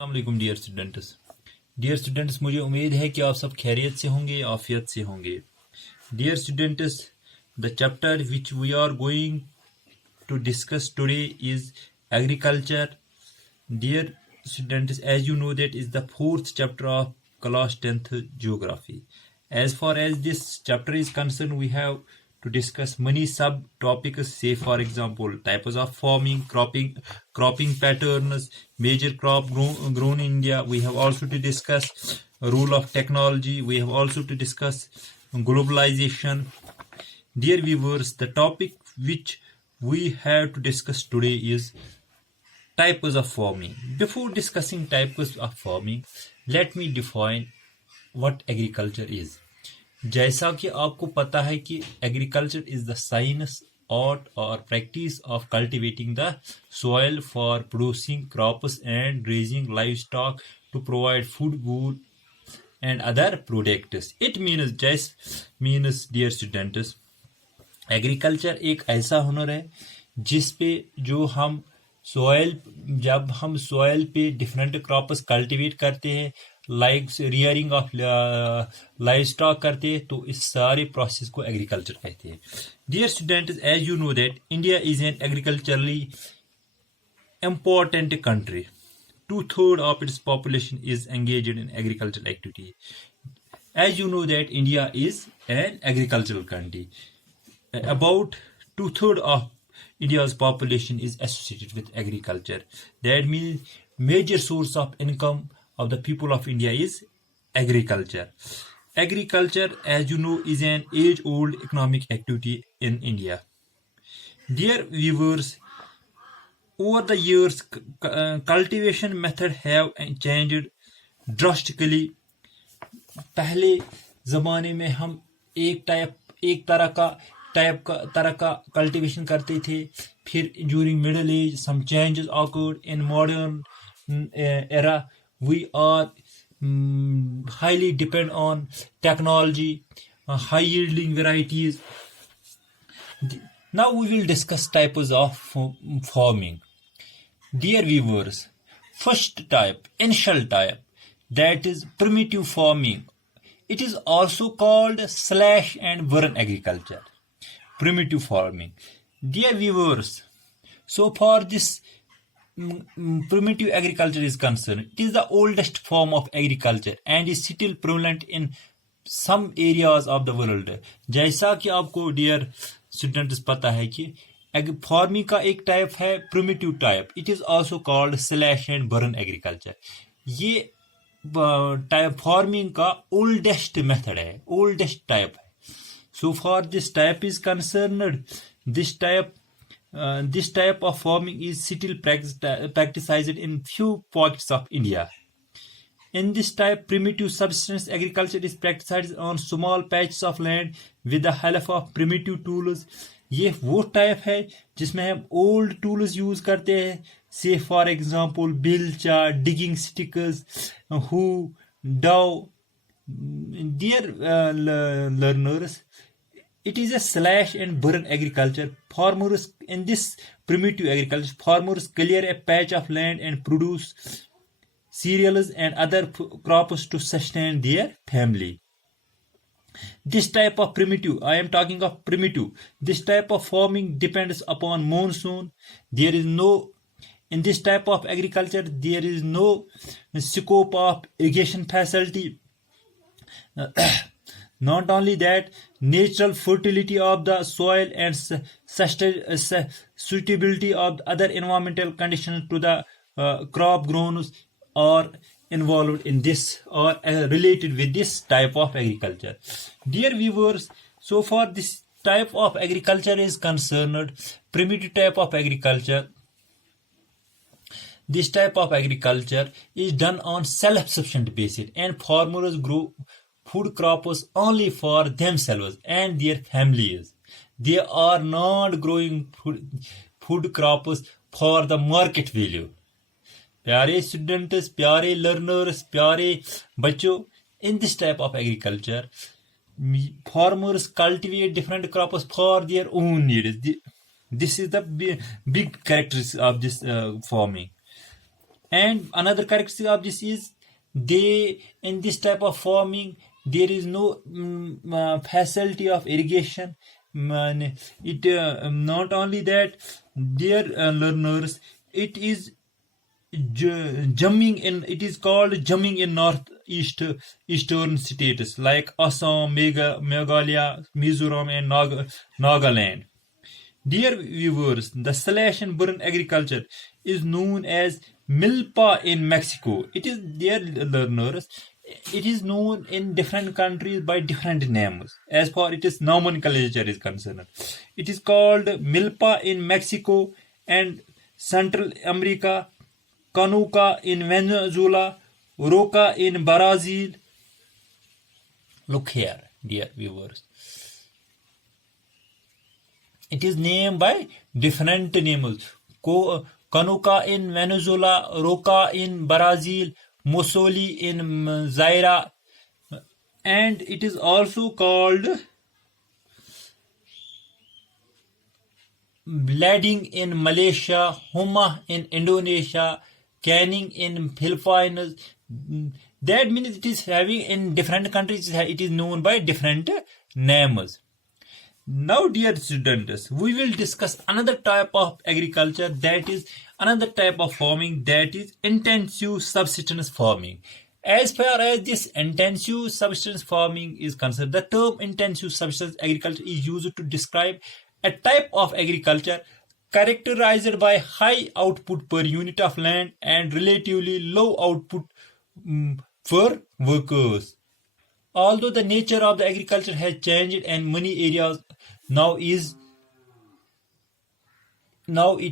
अस्सलाम dear students, मुझे उम्मीद है कि आप सब खैरियत से होंगे, आफियत से होंगे। Dear students, the chapter which we are going to discuss today is agriculture. Dear students, as you know that is the fourth chapter of class 10th geography. As far as this chapter is concerned, we have to discuss many subtopics. Say for example, types of farming, cropping patterns, major crop grown in India. We have also to discuss role of technology. We have also to discuss globalization. Dear viewers, the topic which we have to discuss today is types of farming. Before discussing types of farming, let me define what agriculture is. जैसा कि आपको पता है कि agriculture is the science, art or practice of cultivating the soil for producing crops and raising livestock to provide food, wood and other products. It means dear students, agriculture एक ऐसा हुनर है जिस पे जो हम जब हम सॉइल पे डिफरेंट क्रॉप्स कल्टीवेट करते हैं, like rearing of live stock करते हैं, तो इस सारे प्रोसेस को एग्रीकल्चर कहते हैं. Dear students, as you know that India is an agriculturally important country. 2/3 of its population is engaged in agricultural activity. As you know that India is an agricultural country. About 2/3 of India's population is associated with agriculture. That means major source of income of the people of India is agriculture. Agriculture, as you know, is an age-old economic activity in India. Dear viewers, over the years, cultivation method have changed drastically. पहले जमाने में हम एक तरह का cultivation करते थे. फिर during middle age some changes occurred. In modern era we are highly depend on technology, high yielding varieties. Now we will discuss types of farming. Dear viewers, first type, initial type, that is primitive farming. It is also called slash and burn agriculture. Primitive farming. Dear viewers, so far this primitive agriculture is concerned, it is the oldest form of agriculture and is still prevalent in some areas of the world. जैसा कि आपको dear students पता है कि farming का एक type है primitive type. It is also called slash and burn agriculture. ये टाइप फार्मिंग का ओल्डेस्ट मेथड है, ओल्डेस्ट टाइप है. So far this type is concerned, this type of farming is still practiced in few pockets of India. In this type, primitive subsistence agriculture is practiced on small patches of land with the help of primitive tools. ये वो type है जिसमें हम old tools use करते हैं. Say for example बिलचा, digging stickers, hoe, डाउ. Dear learners, it is a slash and burn agriculture. Farmers in this primitive agriculture, farmers clear a patch of land and produce cereals and other crops to sustain their family. This type of primitive, I am talking of primitive, this type of farming depends upon monsoon. In this type of agriculture, there is no scope of irrigation facility. Not only that, natural fertility of the soil and suitability of other environmental conditions to the crop grown are involved in this or related with this type of agriculture. Dear viewers, so far this type of agriculture is concerned, primitive type of agriculture. This type of agriculture is done on self-sufficient basis and farmers grow food crops only for themselves and their families. They are not growing food crops for the market value. प्यारे students, प्यारे learners, प्यारे बच्चों, in this type of agriculture, farmers cultivate different crops for their own needs. This is the big characteristics of this farming. And another characteristic of this is they in this type of farming there is no facility of irrigation. It not only that, their learners, it is jumping in, it is called jumping in northeast eastern states like Assam, Meghalaya, Mizoram, and Nagaland. Dear viewers, the slash and burn agriculture is known as milpa in Mexico. It is, dear learners, it is known in different countries by different names as far it is nomenclature is concerned. It is called milpa in Mexico and Central America, canuca in Venezuela, roca in Brazil. Look here, dear viewers. It is named by different names. Canuca in Venezuela, roca in Brazil, Musoli in Zaire, and it is also called Blading in Malaysia, Humma in Indonesia, Canning in Philippines. That means it is having in different countries, it is known by different names. Now, dear students, we will discuss another type of agriculture, that is another type of farming, that is intensive subsistence farming. As far as this intensive subsistence farming is concerned, the term intensive subsistence agriculture is used to describe a type of agriculture characterized by high output per unit of land and relatively low output for workers. Although the nature of the agriculture has changed and many areas now it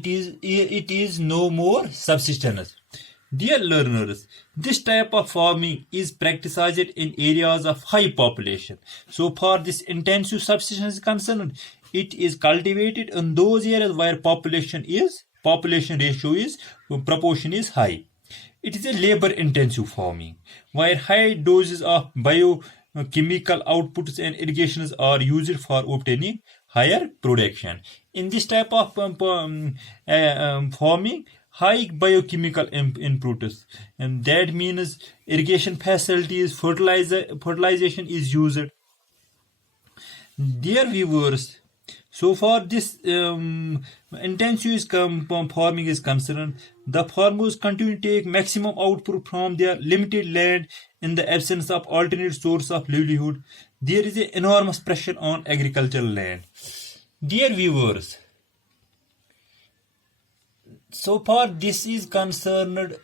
is no more subsistence. Dear learners, this type of farming is practiced in areas of high population. So far this intensive subsistence is concerned, it is cultivated in those areas where population ratio is proportion is high. It is a labor intensive farming where high doses of biochemical outputs and irrigations are used for obtaining higher production. In this type of farming, high biochemical inputs, and that means irrigation facilities, fertilization is used. Dear viewers, so far this intensive farming is concerned, the farmers continue to take maximum output from their limited land in the absence of alternate source of livelihood. There is an enormous pressure on agricultural land. Dear viewers, so far this is concerned,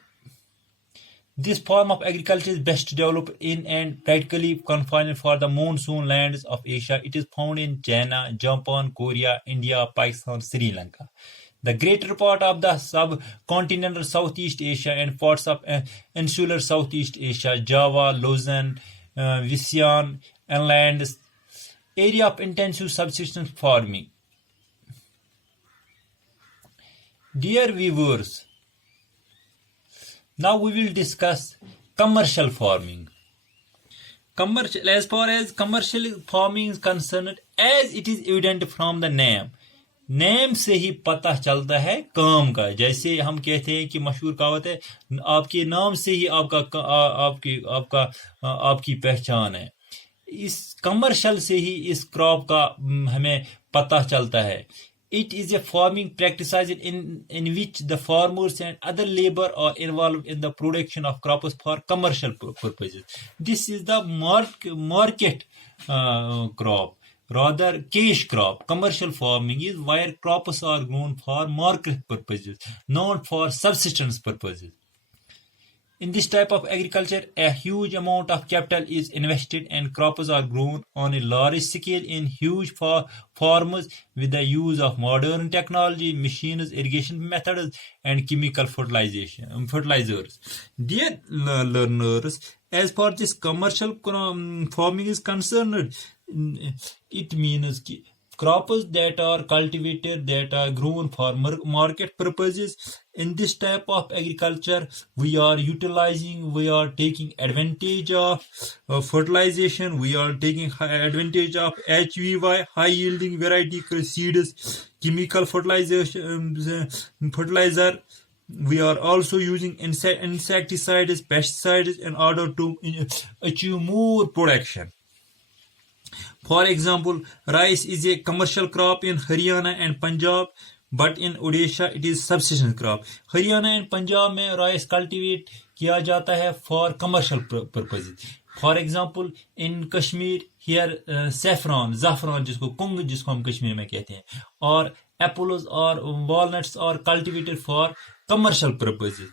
this form of agriculture is best developed in and practically confined for the monsoon lands of Asia. It is found in China, Japan, Korea, India, Pakistan, Sri Lanka. The greater part of the subcontinental Southeast Asia and parts of insular Southeast Asia, Java, Luzon, Visayan, and lands, area of intensive subsistence farming. Dear viewers, now we will discuss commercial farming. As far as commercial farming is concerned, as it is evident from the name से ही पता चलता है काम का. जैसे हम कहते हैं कि मशहूर कहावत है, आपके नाम से ही आपकी पहचान है. इस कमर्शियल से ही इस क्रॉप का हमें पता चलता है. It is a farming practice in which the farmers and other labor are involved in the production of crops for commercial purposes. This is the market crop, rather cash crop. Commercial farming is where crops are grown for market purposes, not for subsistence purposes. In this type of agriculture, a huge amount of capital is invested and crops are grown on a large scale in huge farms with the use of modern technology, machines, irrigation methods, and chemical fertilizers. Dear learners, as far as this commercial farming is concerned, it means crops that are cultivated, that are grown for market purposes. In this type of agriculture, we are taking advantage of fertilization, we are taking advantage of HVY, high yielding variety seeds, chemical fertilizer, We are also using insecticides, pesticides in order to achieve more production. For example, rice is a commercial crop in Haryana and Punjab, but in Odisha it is subsistence crop. Haryana and Punjab में rice cultivate किया जाता है for commercial purposes. For example, in Kashmir here saffron जिसको kung जिसको हम कश्मीर में कहते हैं, और apples or walnuts are cultivated for commercial purposes.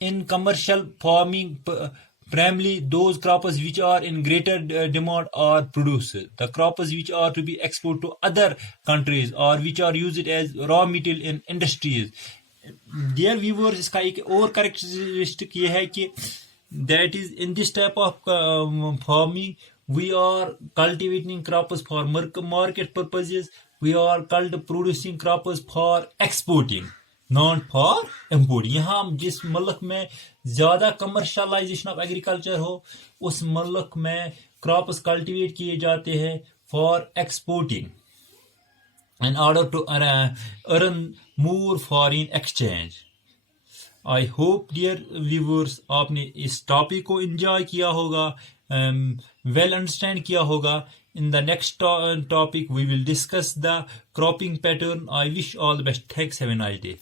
In commercial farming, primarily those crops which are in greater demand are produced. The crops which are to be exported to other countries or which are used as raw material in industries. Dear viewers, इसका एक और characteristic ये है कि that is in this type of farming we are cultivating crops for market purposes. We are producing crops for exporting, not for importing. यहाँ जिस मुल्क में ज़्यादा commercialization of agriculture हो, उस मुल्क में crops cultivate किए जाते हैं for exporting in order to earn more foreign exchange. I hope dear viewers आपने इस topic को enjoy किया होगा, well understand किया होगा. In the next topic we will discuss the cropping pattern. I wish all the best. Thanks. Have a nice day.